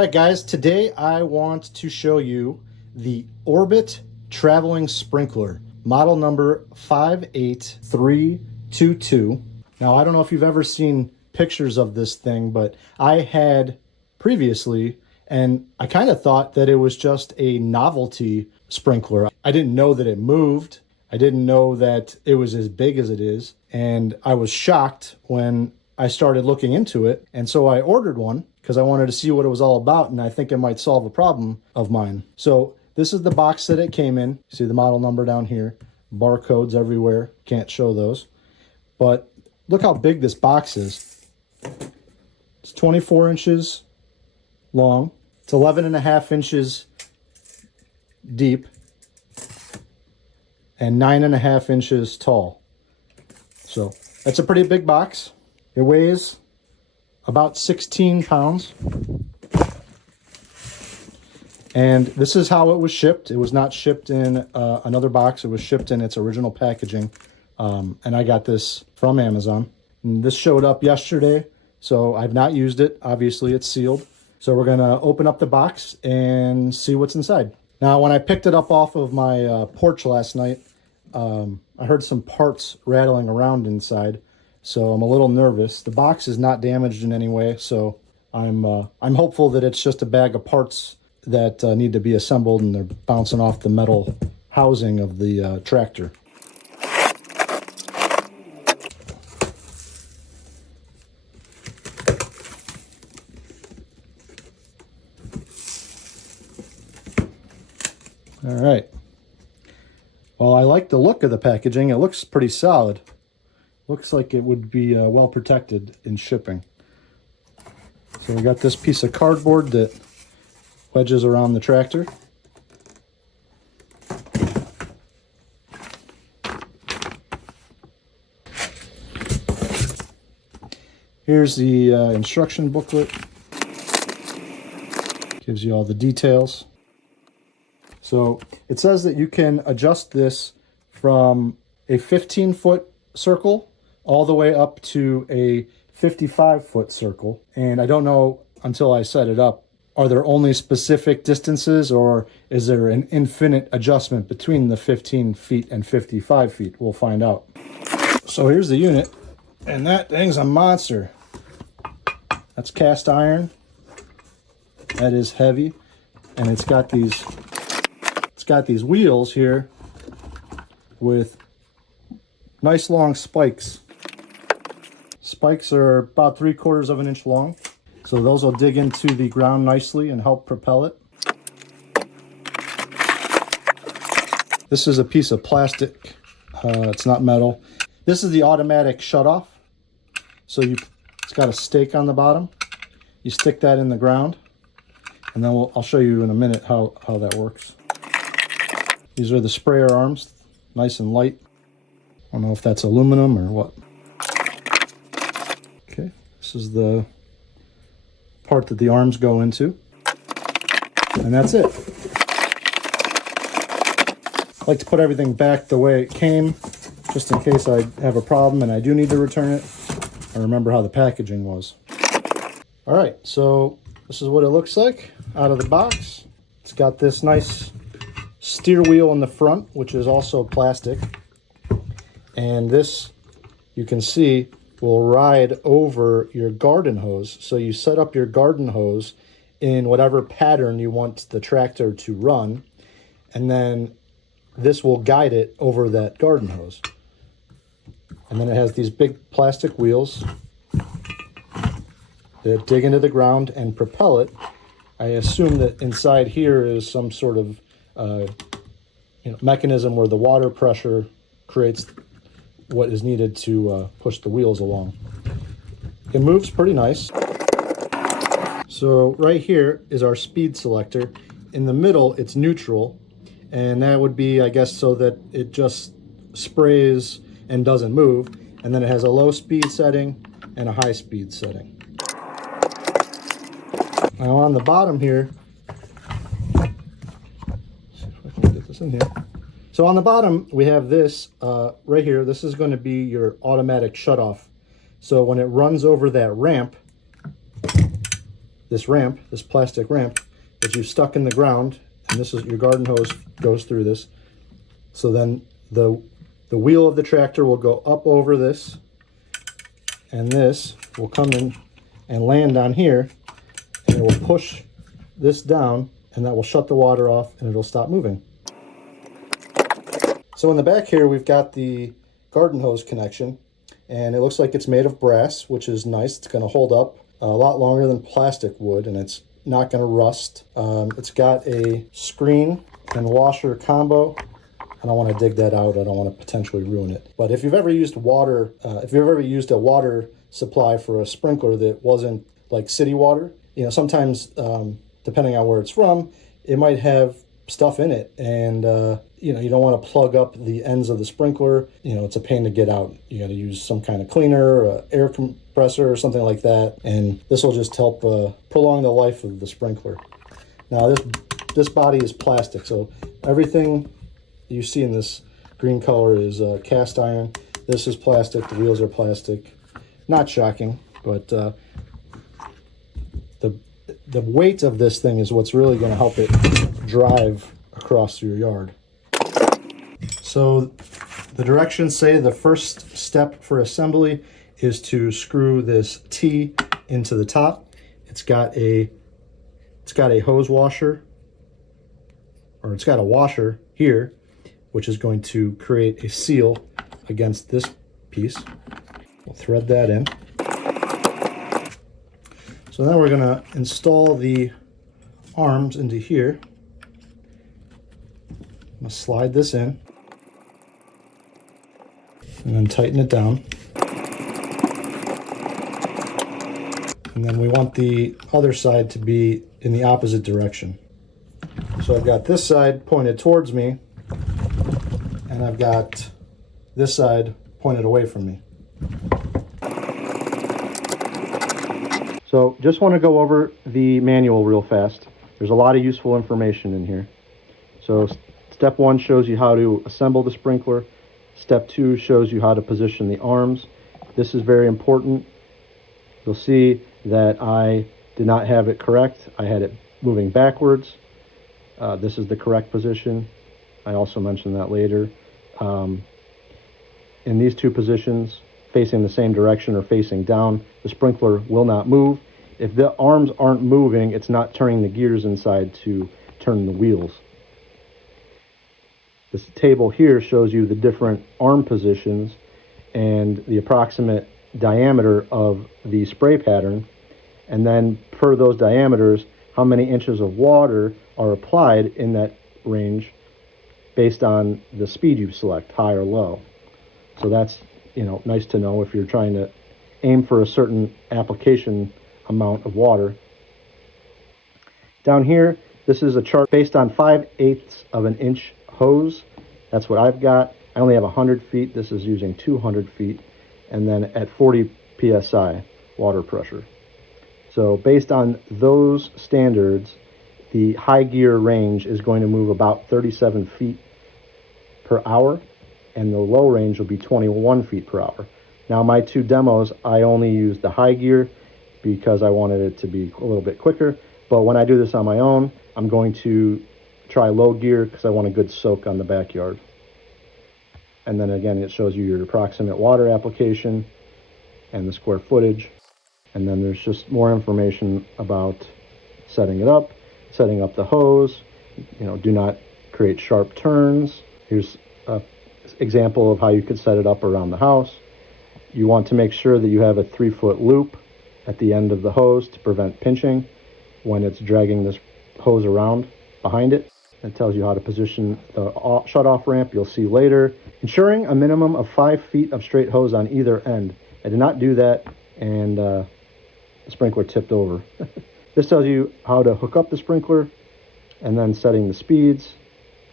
All right, guys, today I want to show you the Orbit Traveling Sprinkler, model number 58322. Now, I don't know if you've ever seen pictures of this thing, but I had previously, and I kind of thought that it was just a novelty sprinkler. I didn't know that it moved. I didn't know that it was as big as it is. And I was shocked when I started looking into it. And so I ordered one because I wanted to see what it was all about. And I think it might solve a problem of mine. So this is the box that it came in. See the model number down here, barcodes everywhere. Can't show those. But look how big this box is. It's 24 inches long. It's 11.5 inches deep and 9.5 inches tall. So that's a pretty big box. It weighs about 16 pounds. And this is how it was shipped. It was not shipped in another box. It was shipped in its original packaging. And I got this from Amazon. And this showed up yesterday, so I've not used it. Obviously, it's sealed. So we're gonna open up the box and see what's inside. Now, when I picked it up off of my porch last night, I heard some parts rattling around inside, so I'm a little nervous. The box is not damaged in any way, so I'm hopeful that it's just a bag of parts that need to be assembled and they're bouncing off the metal housing of the tractor. All right. Well, I like the look of the packaging. It looks pretty solid. Looks like it would be well protected in shipping. So we got this piece of cardboard that wedges around the tractor. Here's the instruction booklet. Gives you all the details. So it says that you can adjust this from a 15-foot circle all the way up to a 55-foot circle. And I don't know until I set it up, are there only specific distances or is there an infinite adjustment between the 15 feet and 55 feet? We'll find out. So here's the unit, and that thing's a monster. That's cast iron. That is heavy, and it's got these wheels here with nice long spikes. Spikes are about 3/4 of an inch long, so those will dig into the ground nicely and help propel it. This is a piece of plastic. It's not metal. This is the automatic shutoff. So it's got a stake on the bottom. You stick that in the ground, and then I'll show you in a minute how that works. These are the sprayer arms, nice and light. I don't know if that's aluminum or what. Okay, this is the part that the arms go into. And that's it. I like to put everything back the way it came, just in case I have a problem and I do need to return it. I remember how the packaging was. All right, so this is what it looks like out of the box. It's got this nice steer wheel in the front, which is also plastic. And this, you can see, will ride over your garden hose. So you set up your garden hose in whatever pattern you want the tractor to run. And then this will guide it over that garden hose. And then it has these big plastic wheels that dig into the ground and propel it. I assume that inside here is some sort of mechanism where the water pressure creates what is needed to push the wheels along. It moves pretty nice. So right here is our speed selector. In the middle, it's neutral, and that would be, I guess, so that it just sprays and doesn't move. And then it has a low speed setting and a high speed setting. Now on the bottom here, let's see if I can get this in here. So on the bottom, we have this right here. This is going to be your automatic shutoff. So when it runs over that ramp, this ramp, this plastic ramp that you've stuck in the ground, and this is your garden hose goes through this. So then the wheel of the tractor will go up over this, and this will come in and land on here, and it will push this down, and that will shut the water off and it'll stop moving. So in the back here, we've got the garden hose connection, and it looks like it's made of brass, which is nice. It's going to hold up a lot longer than plastic would, and it's not going to rust. It's got a screen and washer combo. I don't want to dig that out. I don't want to potentially ruin it. But if you've ever used water, if you've ever used a water supply for a sprinkler that wasn't like city water, you know, sometimes depending on where it's from, it might have stuff in it, and you know, you don't want to plug up the ends of the sprinkler. You know, it's a pain to get out. You got to use some kind of cleaner, or air compressor or something like that, and this will just help prolong the life of the sprinkler. Now this body is plastic, so everything you see in this green color is cast iron. This is plastic. The wheels are plastic. Not shocking, but the weight of this thing is what's really going to help it drive across your yard. So the directions say the first step for assembly is to screw this T into the top. It's got a hose washer, or it's got a washer here, which is going to create a seal against this piece. We'll thread that in. So now we're going to install the arms into here. I'm going to slide this in and then tighten it down. And then we want the other side to be in the opposite direction. So I've got this side pointed towards me, and I've got this side pointed away from me. So just want to go over the manual real fast. There's a lot of useful information in here. So step 1 shows you how to assemble the sprinkler. Step 2 shows you how to position the arms. This is very important. You'll see that I did not have it correct. I had it moving backwards. This is the correct position. I also mentioned that later. In these two positions, facing the same direction or facing down, the sprinkler will not move. If the arms aren't moving, it's not turning the gears inside to turn the wheels. This table here shows you the different arm positions and the approximate diameter of the spray pattern, and then per those diameters, how many inches of water are applied in that range based on the speed you select, high or low. So that's, you know, nice to know if you're trying to aim for a certain application amount of water. Down here, this is a chart based on 5/8 of an inch hose. That's what I've got. I only have 100 feet. This is using 200 feet. And then at 40 psi water pressure. So based on those standards, the high gear range is going to move about 37 feet per hour, and the low range will be 21 feet per hour. Now my two demos, I only used the high gear because I wanted it to be a little bit quicker. But when I do this on my own, I'm going to try low gear because I want a good soak on the backyard. And then again, it shows you your approximate water application and the square footage. And then there's just more information about setting it up, setting up the hose. You know, do not create sharp turns. Here's an example of how you could set it up around the house. You want to make sure that you have a 3-foot loop at the end of the hose to prevent pinching when it's dragging this hose around behind it. It tells you how to position the shut-off ramp you'll see later. Ensuring a minimum of 5 feet of straight hose on either end. I did not do that, and the sprinkler tipped over. This tells you how to hook up the sprinkler and then setting the speeds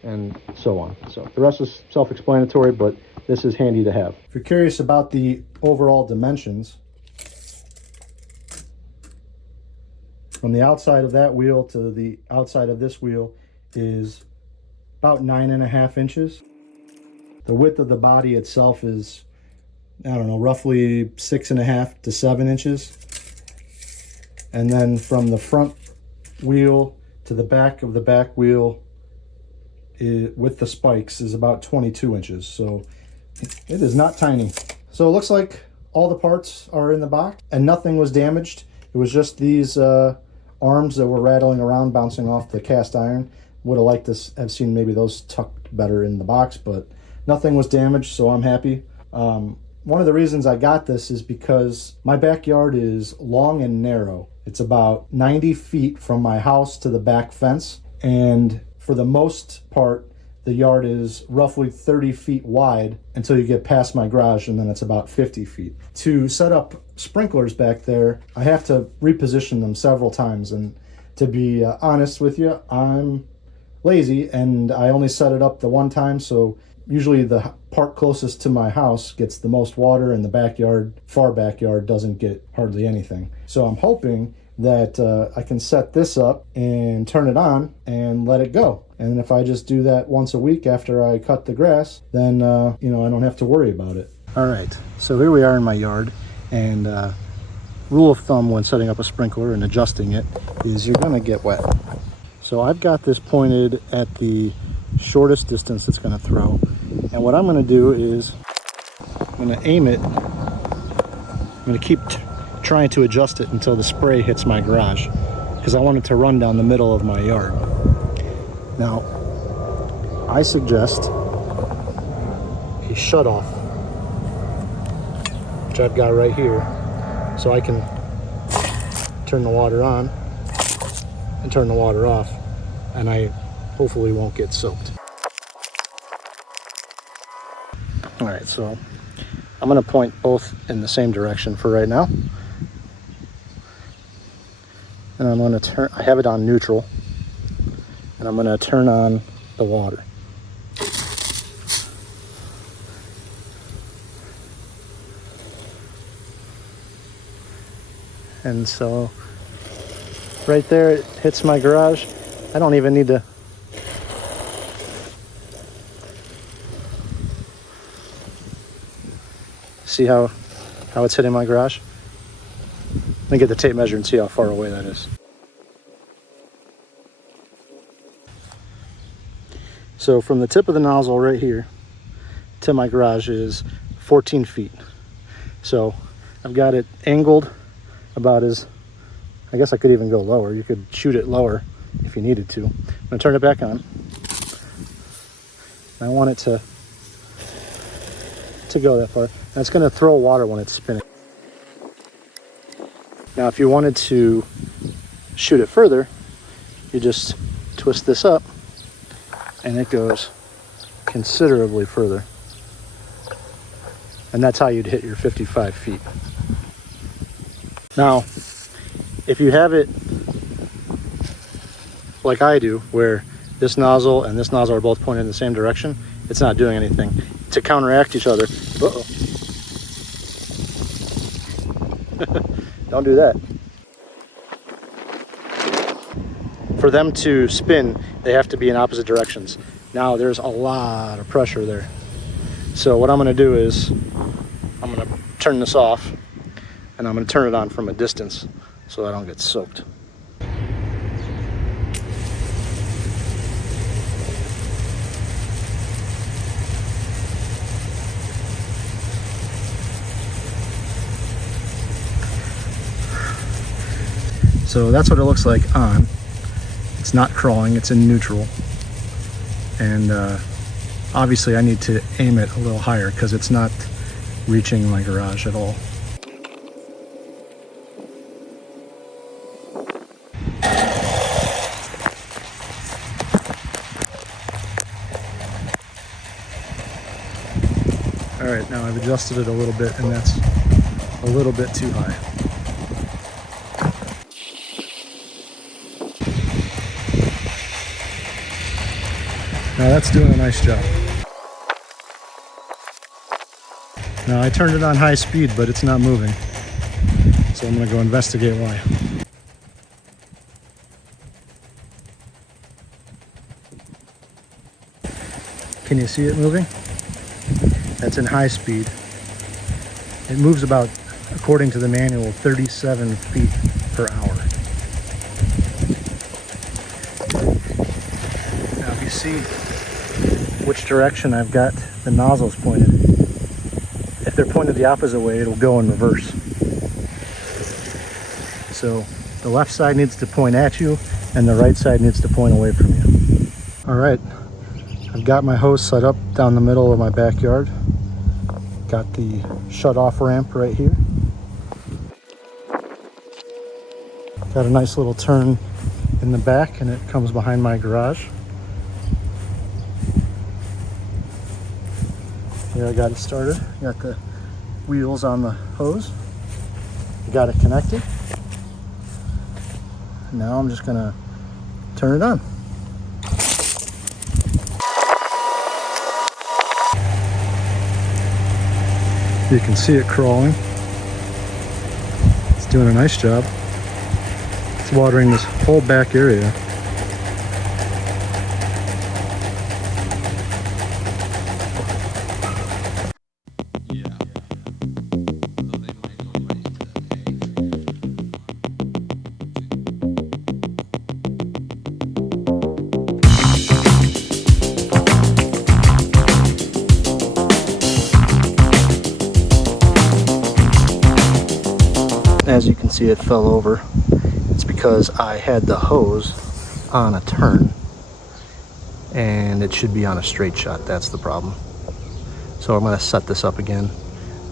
and so on. So the rest is self-explanatory, but this is handy to have. If you're curious about the overall dimensions, from the outside of that wheel to the outside of this wheel is about 9.5 inches. The width of the body itself is, I don't know, roughly 6.5 to 7 inches. And then from the front wheel to the back of the back wheel with the spikes is about 22 inches. So it is not tiny. So it looks like all the parts are in the box and nothing was damaged. It was just these arms that were rattling around, bouncing off the cast iron. Would have liked to have seen maybe those tucked better in the box, but nothing was damaged, so I'm happy. One of the reasons I got this is because my backyard is long and narrow. It's about 90 feet from my house to the back fence, and for the most part, the yard is roughly 30 feet wide until you get past my garage, and then it's about 50 feet. To set up sprinklers back there, I have to reposition them several times, and to be honest with you, I'm lazy and I only set it up the one time, so usually the part closest to my house gets the most water and the backyard, far backyard, doesn't get hardly anything. So I'm hoping that I can set this up and turn it on and let it go. And if I just do that once a week after I cut the grass, then you know, I don't have to worry about it. All right, so here we are in my yard, and rule of thumb when setting up a sprinkler and adjusting it is you're gonna get wet. So I've got this pointed at the shortest distance it's going to throw, and what I'm going to do is I'm going to aim it. I'm going to keep trying to adjust it until the spray hits my garage, because I want it to run down the middle of my yard. Now I suggest a shutoff, which I've got right here, so I can turn the water on and turn the water off, and I hopefully won't get soaked. All right, so I'm going to point both in the same direction for right now, and I'm going to turn, I have it on neutral, and I'm going to turn on the water. And so right there it hits my garage. I don't even need to see how it's hitting my garage. Let me get the tape measure and see how far away that is. So from the tip of the nozzle right here to my garage is 14 feet. So I've got it angled about as, I guess I could even go lower. You could shoot it lower if you needed to. I'm going to turn it back on. I want it to go that far. And it's going to throw water when it's spinning. Now if you wanted to shoot it further, you just twist this up and it goes considerably further. And that's how you'd hit your 55 feet. Now, if you have it like I do, where this nozzle and this nozzle are both pointed in the same direction, it's not doing anything. To counteract each other, don't do that. For them to spin, they have to be in opposite directions. Now there's a lot of pressure there. So what I'm going to do is I'm going to turn this off, and I'm going to turn it on from a distance so I don't get soaked. So that's what it looks like on. It's not crawling, it's in neutral. And obviously I need to aim it a little higher because it's not reaching my garage at all. All right, now I've adjusted it a little bit, and that's a little bit too high. Now that's doing a nice job. Now I turned it on high speed, but it's not moving. So I'm gonna go investigate why. Can you see it moving? That's in high speed. It moves about, according to the manual, 37 feet per hour. see which direction I've got the nozzles pointed. If they're pointed the opposite way, it'll go in reverse. So the left side needs to point at you and the right side needs to point away from you. All right, I've got my hose set up down the middle of my backyard. Got the shut-off ramp right here. Got a nice little turn in the back and it comes behind my garage. Here I got it started. Got the wheels on the hose. Got it connected. Now I'm just gonna turn it on. You can see it crawling. It's doing a nice job. It's watering this whole back area. As you can see, it fell over. It's because I had the hose on a turn and it should be on a straight shot. That's the problem. So I'm going to set this up again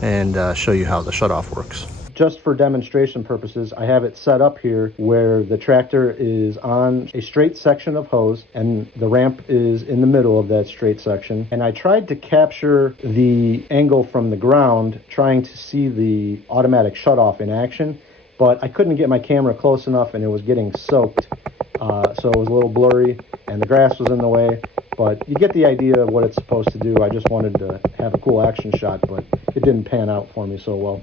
and show you how the shutoff works. Just for demonstration purposes, I have it set up here where the tractor is on a straight section of hose and the ramp is in the middle of that straight section. And I tried to capture the angle from the ground, trying to see the automatic shutoff in action, but I couldn't get my camera close enough and it was getting soaked. So it was a little blurry and the grass was in the way, but you get the idea of what it's supposed to do. I just wanted to have a cool action shot, but it didn't pan out for me so well.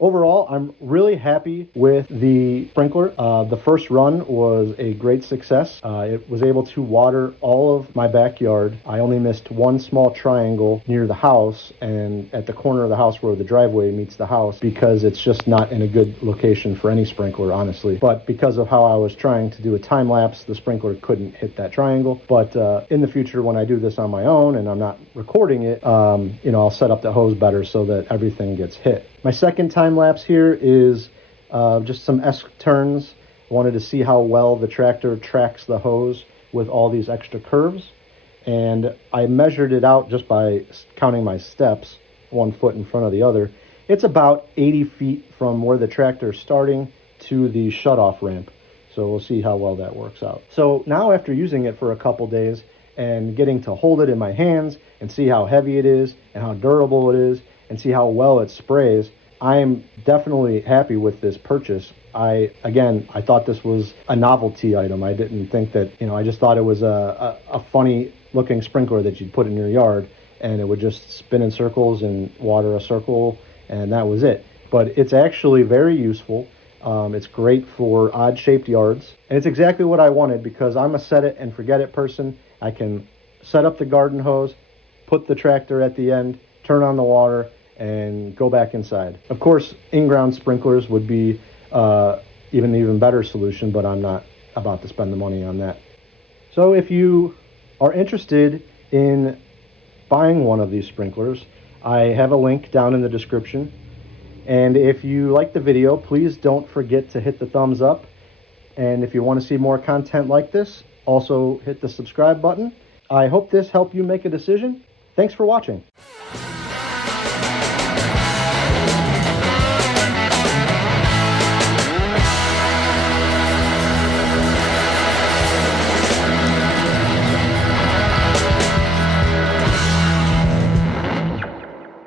Overall, I'm really happy with the sprinkler. The first run was a great success. It was able to water all of my backyard. I only missed one small triangle near the house and at the corner of the house where the driveway meets the house, because it's just not in a good location for any sprinkler, honestly. But because of how I was trying to do a time lapse, the sprinkler couldn't hit that triangle. But in the future, when I do this on my own and I'm not recording it, I'll set up the hose better so that everything gets hit. My second time lapse here is just some S-turns. I wanted to see how well the tractor tracks the hose with all these extra curves. And I measured it out just by counting my steps, 1 foot in front of the other. It's about 80 feet from where the tractor is starting to the shutoff ramp. So we'll see how well that works out. So now, after using it for a couple days and getting to hold it in my hands and see how heavy it is and how durable it is, and see how well it sprays, I am definitely happy with this purchase. I thought this was a novelty item. I didn't think that, I just thought it was a funny looking sprinkler that you'd put in your yard and it would just spin in circles and water a circle, and that was it. But it's actually very useful. It's great for odd shaped yards, and it's exactly what I wanted, because I'm a set it and forget it person. I can set up the garden hose, put the tractor at the end, turn on the water, and go back inside. Of course, in-ground sprinklers would be even better solution, but I'm not about to spend the money on that. So if you are interested in buying one of these sprinklers, I have a link down in the description. And if you like the video, please don't forget to hit the thumbs up. And if you want to see more content like this, also hit the subscribe button. I hope this helped you make a decision. Thanks for watching.